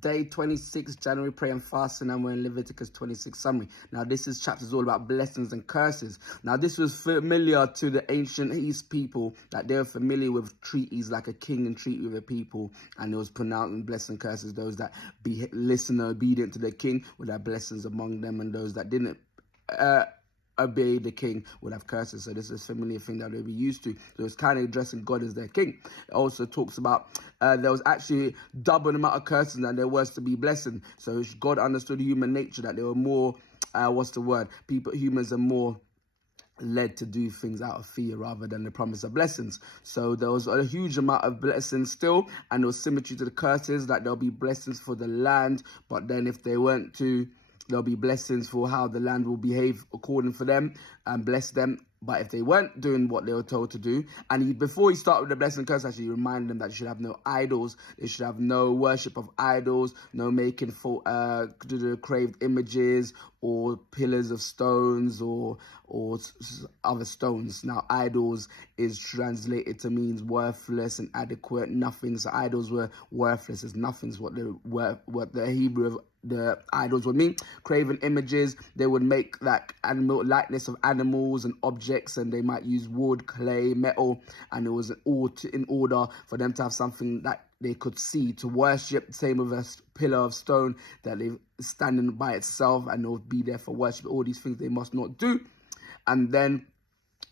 Day 26, January Prayer and Fasting, and we're in Leviticus 26 summary. Now, this chapter is all about blessings and curses. Now, this was familiar to the ancient East people, that they were familiar with treaties like a king and treaty with a people, and it was pronouncing blessings and curses. Those that listen and obedient to the king would have blessings among them, and those that didn't obey the king would have curses. So this is a familiar thing that they'll be used to. So it's kind of addressing God as their king. It also talks about there was actually double the amount of curses than there was to be blessing. So God understood human nature, that there were more, humans are more led to do things out of fear rather than the promise of blessings. So there was a huge amount of blessings still, and there was symmetry to the curses, that there'll be blessings for the land, but then if they weren't to, there'll be blessings for how the land will behave according for them and bless them. But if they weren't doing what they were told to do, and before he started with the blessing curse, actually remind them that you should have no idols, they should have no worship of idols, no making craved images or pillars of stones or other stones. Now, idols is translated to means worthless and inadequate, nothing. So idols were worthless as nothing's what the Hebrew of the idols would mean. Craven images, they would make like animal likeness of animals and objects, and they might use wood, clay, metal, and it was in order for them to have something that they could see to worship. Same with a pillar of stone that they standing by itself, and it would be there for worship. All these things they must not do. And then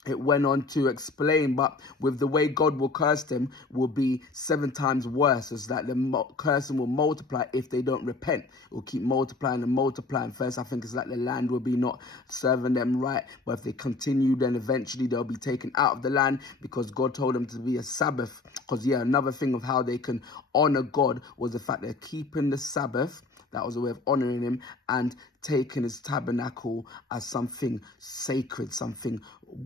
it went on to explain, but with the way God will curse them will be 7 times worse, is that the cursing will multiply if they don't repent. It will keep multiplying and multiplying. First, I think it's like the land will be not serving them right, but if they continue, then eventually they'll be taken out of the land, because God told them to be a Sabbath. Because another thing of how they can honor God was the fact they're keeping the Sabbath. That was a way of honoring him, and taking his tabernacle as something sacred, something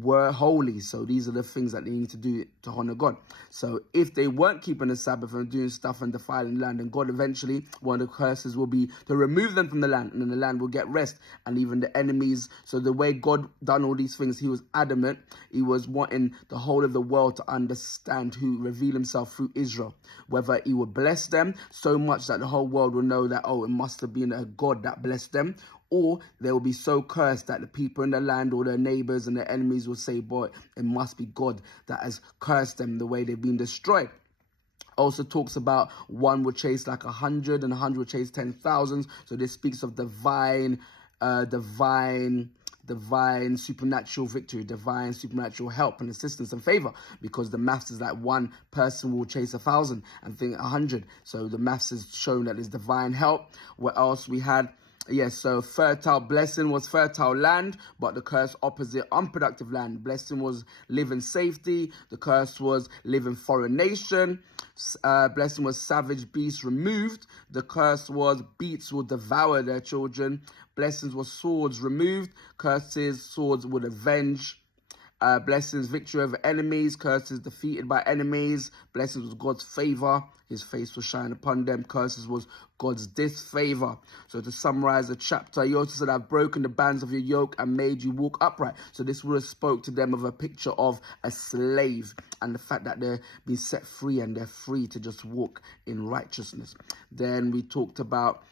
holy. So these are the things that they need to do to honor God. So if they weren't keeping the Sabbath and doing stuff and defiling land, then God eventually, one of the curses will be to remove them from the land, and then the land will get rest, and even the enemies. So the way God done all these things, he was adamant. He was wanting the whole of the world to understand who revealed himself through Israel, whether he would bless them so much that the whole world will know that, oh, it must have been a God that blessed them, or they will be so cursed that the people in the land or their neighbors and their enemies will say, boy, it must be God that has cursed them the way they've been destroyed. Also talks about one will chase like 100 and 100 will chase 10,000. So this speaks of divine supernatural victory, divine supernatural help and assistance and favor, because the maths is that one person will chase 1,000 and think 100. So the maths is showing that there's divine help. What else we had? Yes, so fertile blessing was fertile land, but the curse opposite, unproductive land. Blessing was live in safety. The curse was live in foreign nation. Blessing was savage beasts removed. The curse was beasts will devour their children. Blessings was swords removed. Curses, swords would avenge. Blessings, victory over enemies. Curses, defeated by enemies. Blessings was God's favor. His face will shine upon them. Curses was God's disfavor. So to summarize the chapter, he also said, I've broken the bands of your yoke and made you walk upright. So this would have spoke to them of a picture of a slave, and the fact that they're being set free and they're free to just walk in righteousness. Then we talked about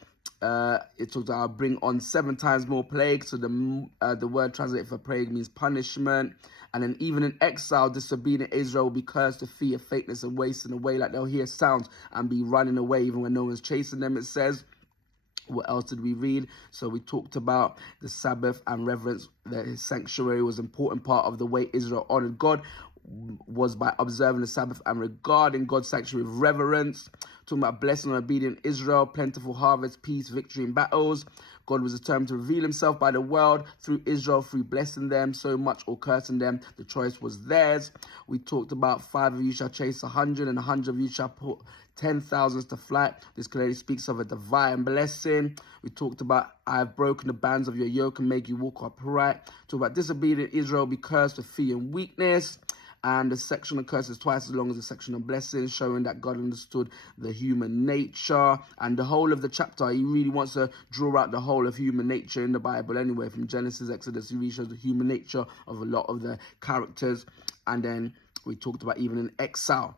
it talks about bring on 7 times more plagues. So the word translated for plague means punishment. And then even in exile, disobedient Israel will be cursed with fear, faintness, and wasting away. Like they'll hear sounds and be running away even when no one's chasing them, it says. What else did we read? So we talked about the Sabbath and reverence, that his sanctuary was an important part of the way Israel honored God, was by observing the Sabbath and regarding God's sanctuary with reverence. Talking about blessing on obedient Israel, plentiful harvest, peace, victory in battles. God was determined to reveal himself by the world through Israel, through blessing them so much or cursing them. The choice was theirs. We talked about 5 of you shall chase 100 and 100 of you shall put 10,000s to flight. This clearly speaks of a divine blessing. We talked about I have broken the bands of your yoke and make you walk upright. Talk about disobedient Israel be cursed with fear and weakness. And the section of curses twice as long as the section of blessings, showing that God understood the human nature. And the whole of the chapter, he really wants to draw out the whole of human nature in the Bible anyway. From Genesis, Exodus, he really shows the human nature of a lot of the characters. And then we talked about even in exile,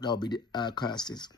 there'll be curses.